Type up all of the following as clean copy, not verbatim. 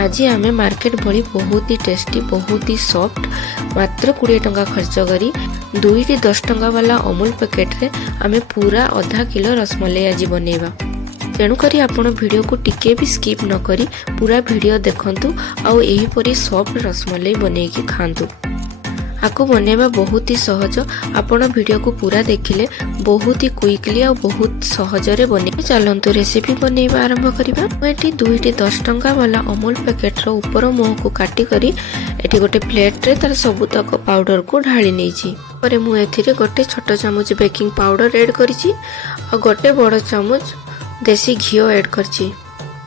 आज आम मार्केट भली बहुत ही टेस्टी बहुत ही सॉफ्ट मात्र 20 टंका खर्च करी 2टी 10 टंका वाला अमूल पैकेट रे आम पूरा आधा किलो रसमलाई आज बनैबा। तेणुकरी आपण वीडियो को टिके भी स्किप न करी पूरा वीडियो देखंतु आउ एही परी सॉफ्ट रसमलाई बनेकी खांतु। आपको बनैबा बहुत ही सहज। आपण वीडियो को पूरा देखिले बहुत ही क्विकली और बहुत सहजरे बने। चलंतु रेसिपी बनैबा आरंभ करिबा। एठी 2टी 10 टंका वाला अमूल पैकेट रो ऊपर मुह को काटी करी एठी गोटे प्लेट रे तार सब तक पाउडर को ढाली नेछि। परे मु एथिरे गोटे छोट चामच बेकिंग पाउडर ऐड करिछि और गोटे बड़ चामच देसी घिओ ऐड करछि।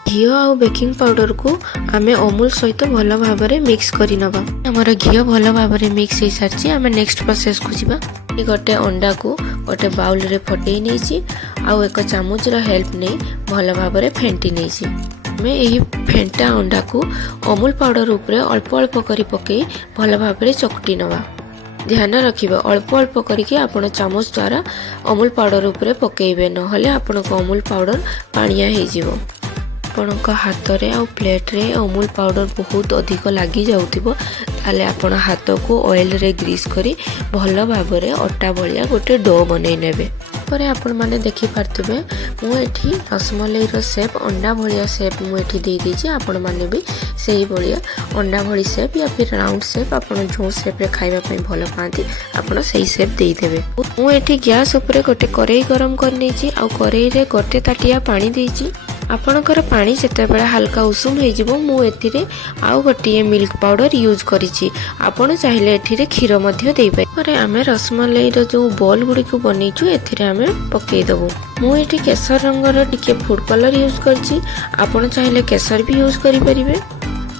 घिओ और बेकिंग पाउडर को आमे अमूल सहित भल भाव मिक्स करि नबा। हमर घिओ भल भाव मिक्स हो सारछि। आमे नेक्स्ट प्रोसेस को जिबा। गोटे अंडा को गोटे बाउल रे फटै नेछि आ एक चामच रो हेल्प नै भल भाव फेंटी नेछि। आमे एही फेंटा अंडा को अमूल पाउडर ऊपर अल्प अल्प करी पकई भल भाव चकटी नबा। ध्यान रखिबे अल्प अल्प करके आपण चामच द्वारा अमूल पाउडर ऊपर पकेइबे नहले आपण को अमूल पाउडर पानिया हे जिवो। आपणक हाथ रे आ प्लेट रे अमूल पाउडर बहुत अधिक लगी जाउथिबो ताले आपण हाथ को ऑयल रे ग्रीस करी भल भाव रे अटा भलिया गोटे डो बनै नेबे। परे आपण माने देखि पारतबे मु एठी रसमलाई रो शेप अंडा भलिया शेप मु एठी दे दीची। आपण माने भी सही भलिया अंडा भली शेप या फिर राउंड शेप आपण जो शेप रे खाइबा पई भल पाती आपण सही शेप देई देबे। मु एठी गैस ऊपर गोटे करेई गरम कर नेची आ करेई रे गोटे ताटिया पानी देची। आपणकर पानी जेते बेला हल्का उषुम हो जिवो मु एथिरे आउ गोटे मिल्क पाउडर यूज करिछि। आपण चाहिले एथिरे क्षीर मध्ये देई पाइ। परे आमे रसमलाई रो जो बॉल गुडी को बनेइछु एथिरे आमे पकेइ दबो। मु एठी केसर रंग रो टिके फूड कलर यूज करछि। आपण चाहिले केसर भी यूज करि परिबे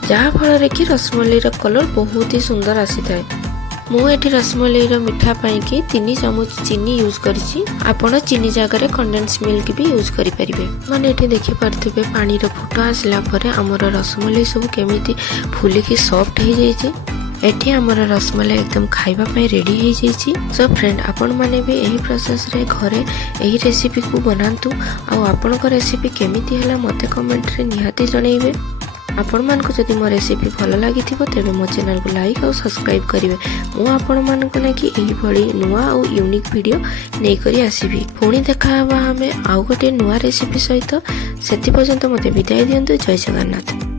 जहा फल रे कि रसमलाई रो कलर बहुत ही सुंदर आसी थाए। मु एठी रसमलाई रो मिठा पाई कि 3 चामच चीनी यूज करछि। आपण चीनी जगह कंडेंस मिल्क भी यूज करि परिबे। माने एठी देखि पारथिबे पानी रो फुट आसला परे हमर रसमलाई सब केमिति फुली की सॉफ्ट हो जाइछि। एठी हमर रसमलाई एकदम खाइबा पई रेडी हो जाइछि। सो फ्रेंड आपण माने भी एही प्रोसेस रे घरे एही रेसिपी को बनांतु आ आपण को रेसिपी केमिति हला मते कमेंट रे निहाती जणैबे। आपण मान को जदि मो रेसिपी भल लागि थिबो तेबे मो चैनल को लाइक और सब्सक्राइब करिवे। मु आपण मान को लागि एही भली नुवा और यूनिक वीडियो नै करी आसीबी। पुणी देखा हवा हमें आउ गोटे नुवा रेसिपी सहित। सेति पर्यंत मते विदाय दियंतु। जय जगन्नाथ।